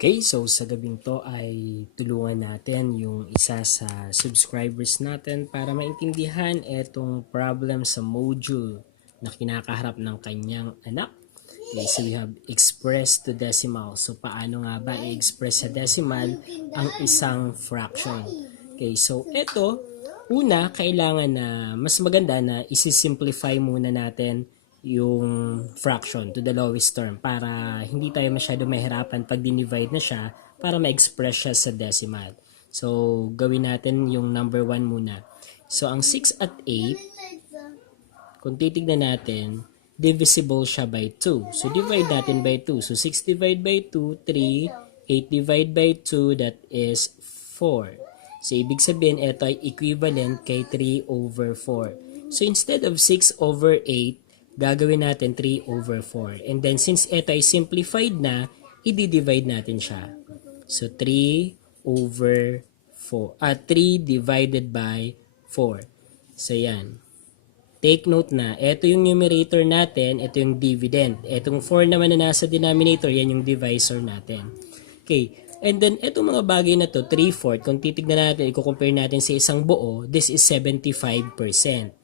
Okay, so sa gabing to ay tulungan natin yung isa sa subscribers natin para maintindihan itong problem sa module na kinakaharap ng kanyang anak. Okay, so we have express to decimal. So paano nga ba i-express sa decimal ang isang fraction? Okay, so ito, una, kailangan na mas maganda na isi-simplify muna natin yung fraction to the lowest term para hindi tayo masyado mahirapan pag dinivide na siya para ma-express siya sa decimal. So, gawin natin yung number 1 muna. So, ang 6 at 8, kung titignan natin, divisible siya by 2. So, divide natin by 2. So, 6 divided by 2, 3. 8 divided by 2, that is 4. So, ibig sabihin, ito ay equivalent kay 3 over 4. So, instead of 6 over 8, gagawin natin 3 over 4. And then, since ito ay simplified na, i-divide natin siya. So, 3 over 4. 3 divided by 4. So, yan. Take note na, ito yung numerator natin, ito yung dividend. Itong 4 naman na nasa denominator, yan yung divisor natin. Okay. And then, itong mga bagay na to, 3/4, kung titignan natin, i-compare natin sa isang buo, this is 75%.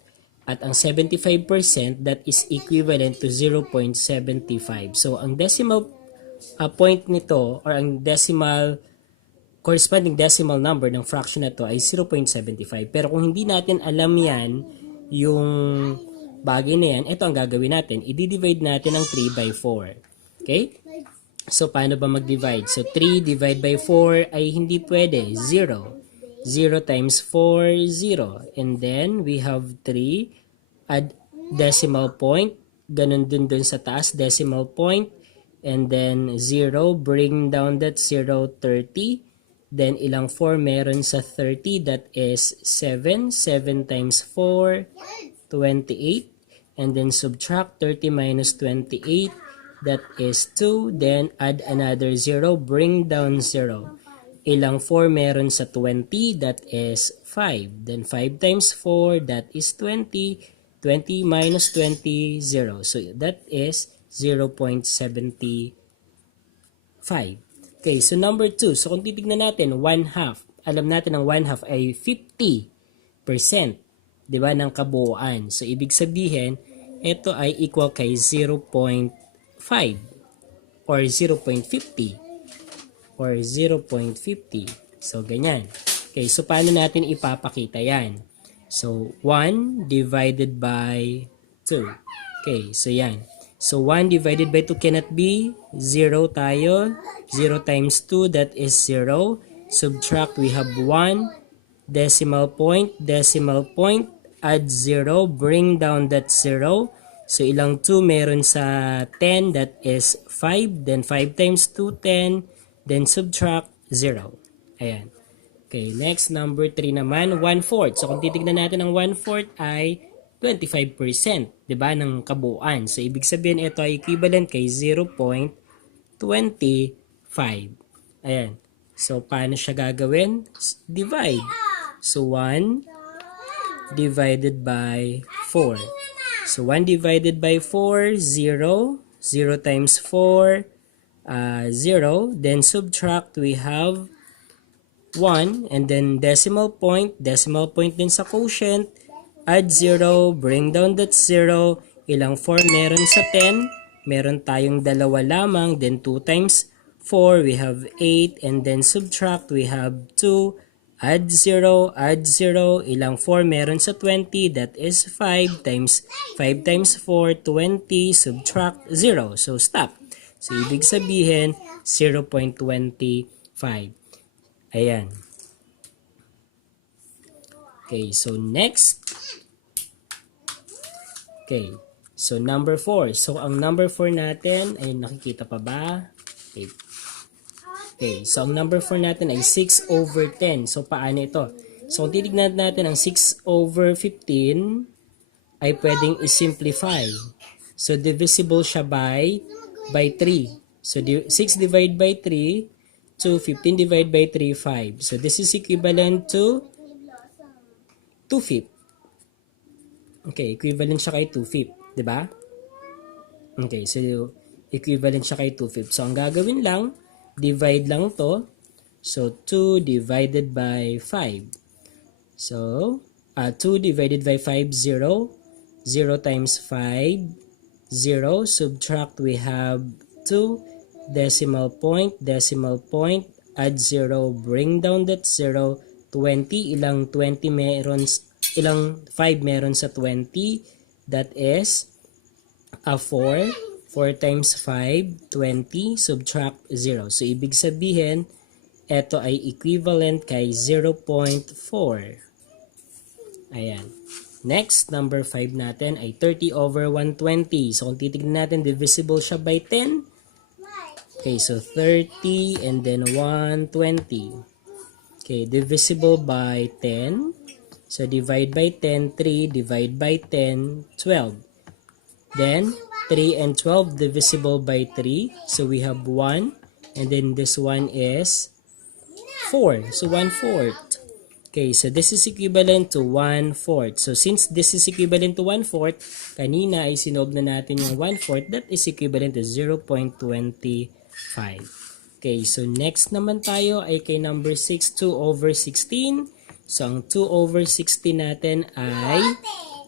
At ang 75%, that is equivalent to 0.75. So, ang decimal point nito, or ang corresponding decimal number ng fraction na to ay 0.75. Pero kung hindi natin alam yan, yung bagay na yan, ito ang gagawin natin. I-divide natin ang 3 by 4. Okay? So, paano ba mag-divide? So, 3 divided by 4 ay hindi pwede. 0. 0 times 4, 0. And then, we have 3. Add decimal point. Ganun dun sa taas, decimal point. And then, 0. Bring down that 0, 30. Then, ilang 4 meron sa 30? That is 7. 7 times 4, 28. And then, subtract 30 minus 28. That is 2. Then, add another 0. Bring down 0. Ilang 4 meron sa 20? That is 5. Then, 5 times 4, that is 20. 20 minus 20, 0. So, that is 0.75. Okay, so number 2. So, kung titignan natin, 1/2. Alam natin ang 1/2 ay 50%. Diba, ng kabuuan. So, ibig sabihin, ito ay equal kay 0.5 or 0.50 or 0.50. So, ganyan. Okay, so paano natin ipapakita yan? So, 1 divided by 2. Okay, so yan. So, 1 divided by 2 cannot be 0 tayo. 0 times 2, that is 0. Subtract, we have 1. Decimal point, add 0. Bring down that 0. So, ilang 2 meron sa 10, that is 5. Then, 5 times 2, 10. Then, subtract 0. Ayan. Okay, next, number 3 naman, 1/4. So, kung titignan natin ang 1/4 ay 25%, diba, ng kabuuan. So, ibig sabihin, ito ay equivalent kay 0.25. Ayan. So, paano siya gagawin? Divide. So, 1 divided by 4. So, 1 divided by 4, 0. 0 times 4, 0. Then, subtract, we have 1. And then, decimal point din sa quotient. Add 0, bring down that 0. Ilang 4 meron sa 10? Meron tayong dalawa lamang. Then, 2 times 4, we have 8. And then, subtract, we have 2. Add 0. Ilang 4 meron sa 20? That is 5 times 5 times 4, 20. Subtract 0. So, stop. So, ibig sabihin, 0.25. Ayan. Okay, so next. Okay, so number 4. So, ang number 4 natin, ay nakikita pa ba? Okay. Okay, so ang number 4 natin ay 6 over 10. So, paano ito? So, kung titignan natin ang 6 over 15, ay pwedeng i-simplify. So, divisible siya by 3. So, 6 divided by 3, to 15 divided by 3, 5. So, this is equivalent to 2/5. Okay, equivalent siya kay 2/5, 'di ba? Okay, so equivalent siya kay 2/5. So, ang gagawin lang, divide lang to. So 2 divided by 5. So 2 divided by 5, 0. 0 times 5, 0. Subtract, we have 2. Decimal point, add 0, bring down that 0. 20, ilang 20 meron, ilang 5 meron sa 20? That is 4. 4 times 5, 20. Subtract 0. So, ibig sabihin, ito ay equivalent kay 0.4. Ayan. Next, number 5 natin ay 30 over 120. So, kung titignan natin, divisible siya by 10. Okay, so 30 and then 120. Okay, divisible by 10. So, divide by 10, 3. Divide by 10, 12. Then, 3 and 12 divisible by 3. So, we have 1. And then, this one is 4. So, 1/4. Okay, so this is equivalent to 1/4. So, since this is equivalent to 1/4, kanina ay sinob na natin yung 1/4. That is equivalent to 0.25. Okay, so next naman tayo ay kay number 6, 2 over 16. So, ang 2 over 16 natin ay,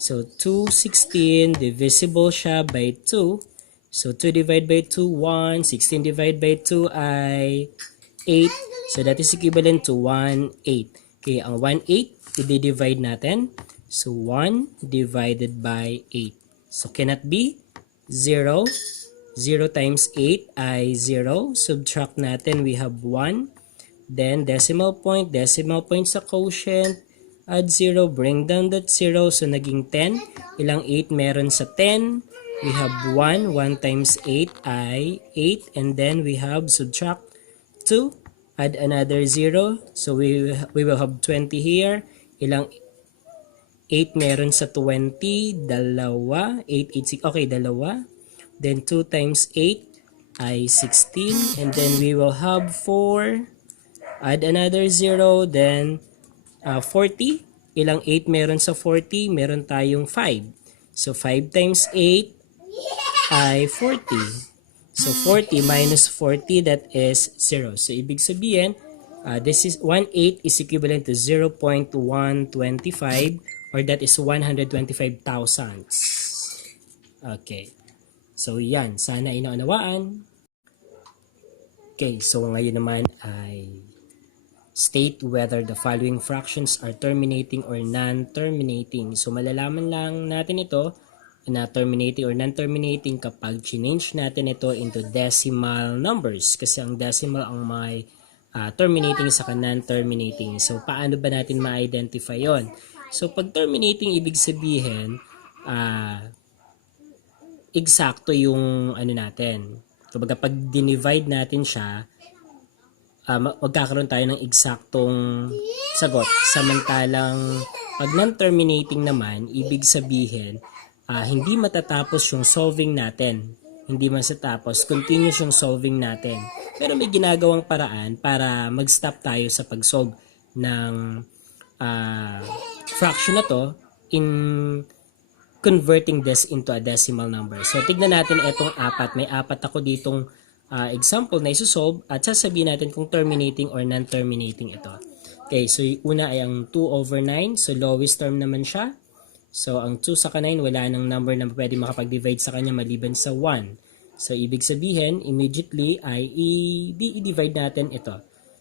so 216 divisible siya by 2. So, 2 divided by 2, 1. 16 divided by 2 ay 8. So, that is equivalent to 1/8. Okay, ang 1/8, i-divide natin. So, 1 divided by 8. So, cannot be 0. 0 times 8 ay 0. Subtract natin, we have 1. Then, decimal point sa quotient. Add 0, bring down that 0. So, naging 10. Ilang 8 meron sa 10? We have 1. 1 times 8 ay 8. And then, we have subtract 2. Add another 0. So, we will have 20 here. Ilang 8 meron sa 20? Dalawa. 8, 8, 6. Okay, dalawa. Then, 2 times 8 ay 16. And then, we will have 4. Add another 0. Then, 40. Ilang 8 meron sa 40? Meron tayong 5. So, 5 times 8 ay 40. So, 40 minus 40, that is 0. So, ibig sabihin, this is 1/8 is equivalent to 0.125 or that is 125 thousandths. Okay. So, yan. Sana ay naunawaan. Okay. So, ngayon naman ay state whether the following fractions are terminating or non-terminating. So, malalaman lang natin ito na terminating or non-terminating kapag change natin ito into decimal numbers kasi ang decimal ang may terminating sa non-terminating. So, paano ba natin ma-identify yon? So, pag terminating, ibig sabihin, eksakto yung ano natin. Kapag pag dinivide natin siya, magkakaroon tayo ng eksaktong sagot. Samantalang, pag non-terminating naman, ibig sabihin, hindi matatapos yung solving natin. Hindi matatapos, continuous yung solving natin. Pero may ginagawang paraan para mag-stop tayo sa pag-solve ng fraction na to in converting this into a decimal number. So, tignan natin itong 4. May 4 ako ditong example na isosolve at sasabihin natin kung terminating or non-terminating ito. Okay, so una ay ang 2 over 9. So, lowest term naman siya. So, ang 2 sa 9, wala nang number na pwede makapag-divide sa kanya maliban sa 1. So, ibig sabihin, immediately ay i-divide natin ito.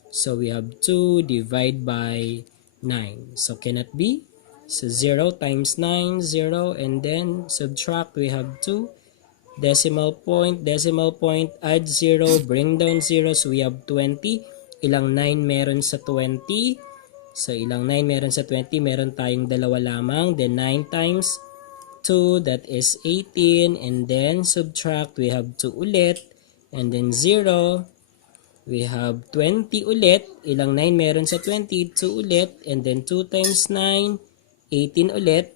So, we have 2 divide by 9. So, cannot be. So, 0 times 9, 0. And then, subtract, we have 2. Decimal point, add 0, bring down 0. So, we have 20. Ilang 9 meron sa 20? So, ilang 9 meron sa 20? Meron tayong dalawa lamang. Then, 9 times 2, that is 18. And then, subtract, we have 2 ulit. And then, 0. We have 20 ulit. Ilang 9 meron sa 20? 2 ulit. And then, 2 times 9, 18 ulit.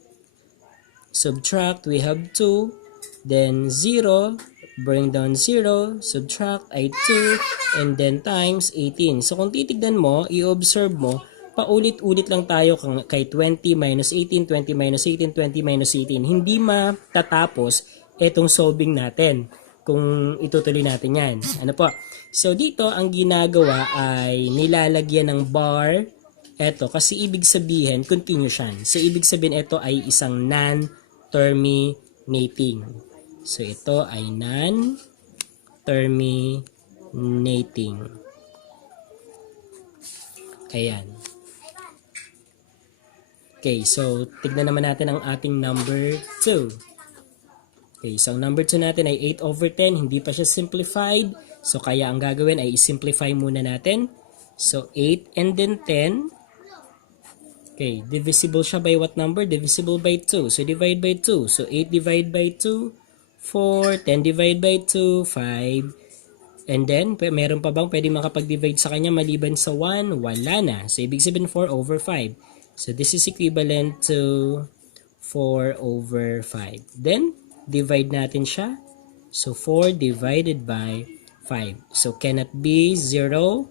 Subtract, we have 2. Then, 0. Bring down 0. Subtract ay 2. And then, times 18. So, kung titignan mo, i-observe mo, paulit-ulit lang tayo kay 20 minus 18, 20 minus 18, 20 minus 18. Hindi matatapos itong solving natin. kung itutuloy natin yan. Ano po? So dito ang ginagawa ay nilalagyan ng bar eto kasi ibig sabihin continuous yan. So ibig sabihin ito ay isang non-terminating. So ito ay non-terminating. Ayan. Okay, so tignan naman natin ang ating number 2. Okay, so ang number 2 natin ay 8/10. Hindi pa siya simplified. So kaya ang gagawin ay i-simplify muna natin. So 8 and then 10. Okay, divisible siya by what number? Divisible by 2. So divide by 2. So 8 divide by 2, 4. 10 divide by 2, 5. And then, meron pa bang pwede makapag-divide sa kanya maliban sa 1? Wala na. So ibig sabihin 4/5. So this is equivalent to 4/5. Then, divide natin siya. So 4 divided by 5. So cannot be 0.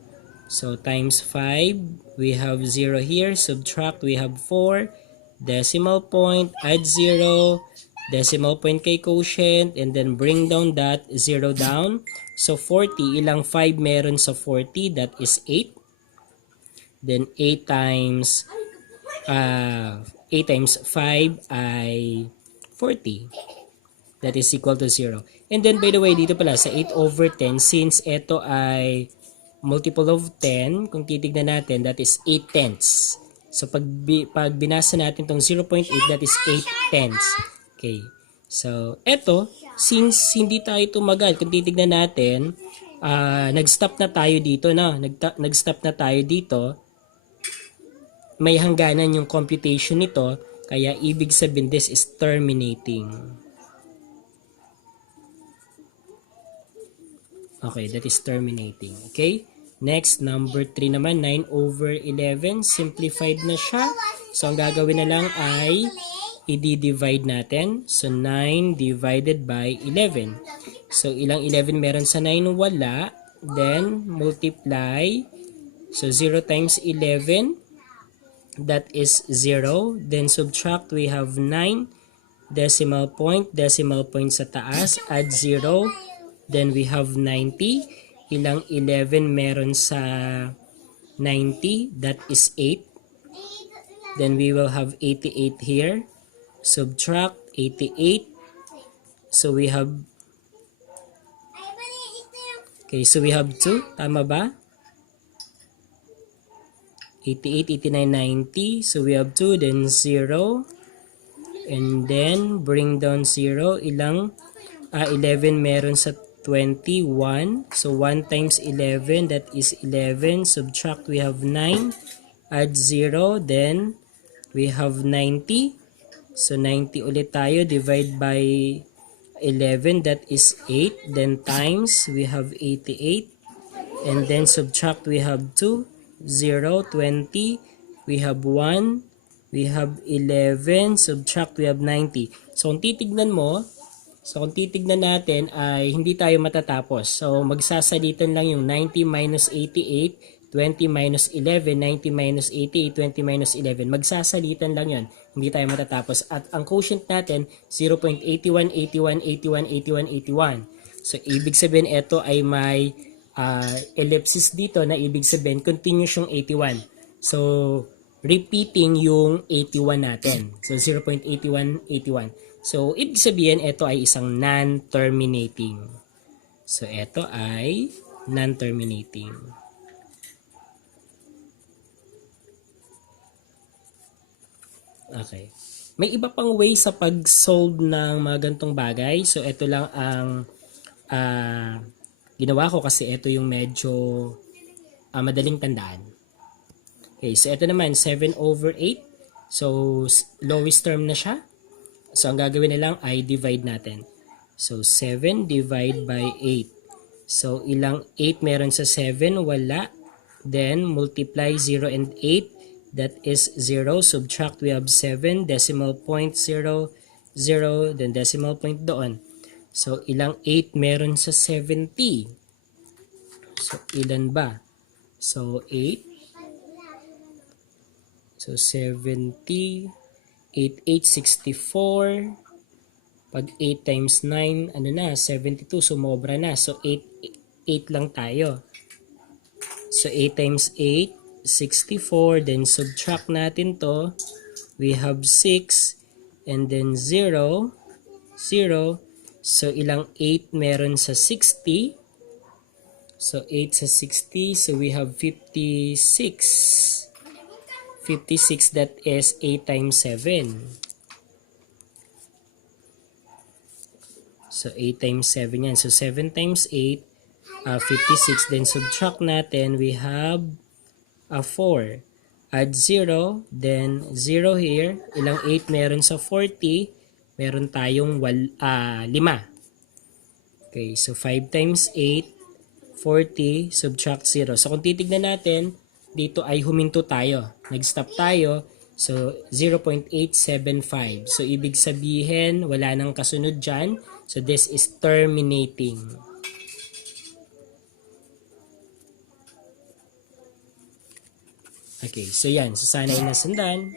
So times 5, we have 0 here. Subtract, we have 4. Decimal point, add 0. Decimal point kay quotient. And then bring down that 0 down. So 40, ilang 5 meron sa 40? That is 8. Then 8 times 5 ay 40. That is equal to 0. And then, by the way, dito pala, sa 8/10, since ito ay multiple of 10, kung titignan natin, that is 8/10. So, pag binasa natin itong 0.8, that is 8/10. Okay. So, ito, since hindi tayo tumagal, kung titignan natin, nag-stop na tayo dito, no? Nag-stop na tayo dito. May hangganan yung computation nito, kaya ibig sabihin this is terminating. Okay, that is terminating. Okay? Next, number 3 naman, 9/11. Simplified na siya. So, ang gagawin na lang ay i-divide natin. So, 9 divided by 11. So, ilang 11 meron sa 9? Wala. Then, multiply. So, 0 times 11. That is 0. Then, subtract. We have 9. Decimal point sa taas. Add 0. Then we have 90. Ilang 11 meron sa 90? That is 8. Then we will have 88 here. Subtract 88. So we have 2. Tama ba? 88, 89, 90. So we have 2. Then 0. And then bring down 0. Ilang 11 meron sa 21. So 1 times 11, that is 11. Subtract, we have 9. Add 0, then we have 90. So 90 ulit tayo. Divide by 11, that is 8. Then times, we have 88. And then subtract, we have 2. 0, 20. We have 1. We have 11. Subtract, we have 90. So kung titignan natin ay hindi tayo matatapos. So magsasalitan lang yung 90 minus 88, 20 minus 11, 90 minus 88, 20 minus 11. Magsasalitan lang yan. Hindi tayo matatapos. At ang quotient natin, 0.81, 81, 81, 81, 81. So ibig sabihin ito ay may ellipsis dito na ibig sabihin continuous yung 81. So repeating yung 81 natin. So 0.81, 81. So, ibig sabihin, ito ay isang non-terminating. So, ito ay non-terminating. Okay. May iba pang way sa pag-solve ng mga gantong bagay. So, ito lang ang ginawa ko kasi ito yung medyo madaling tandaan. Okay, so ito naman, 7/8. So, lowest term na siya. So, ang gagawin na lang ay divide natin. So, 7 divide by 8. So, ilang 8 meron sa 7? Wala. Then, multiply 0 and 8. That is 0. Subtract, we have 7. Decimal point 0, 0. Then, decimal point doon. So, ilang 8 meron sa 70? So, ilan ba? So, 8. So, 70. 8, 8, 64. Pag 8 times 9, ano na, 72. Sumobra na. So 8 lang tayo. So 8 times 8, 64. Then subtract natin to. We have 6. And then 0. 0. So ilang 8 meron sa 60? So 8 sa 60. So we have 56. 56, that is 8 times 7. So 8 times 7 yan. So 7 times 8, 56. Then subtract natin, we have 4. Add 0, then 0 here. Ilang 8 meron sa 40? Meron tayong 5. Okay, so 5 times 8, 40, subtract 0. So kung titignan natin, dito ay huminto tayo. Nag-stop tayo. So 0.875. So ibig sabihin, wala nang kasunod dyan. So this is terminating. Okay, so yan. So sana ay nasundan.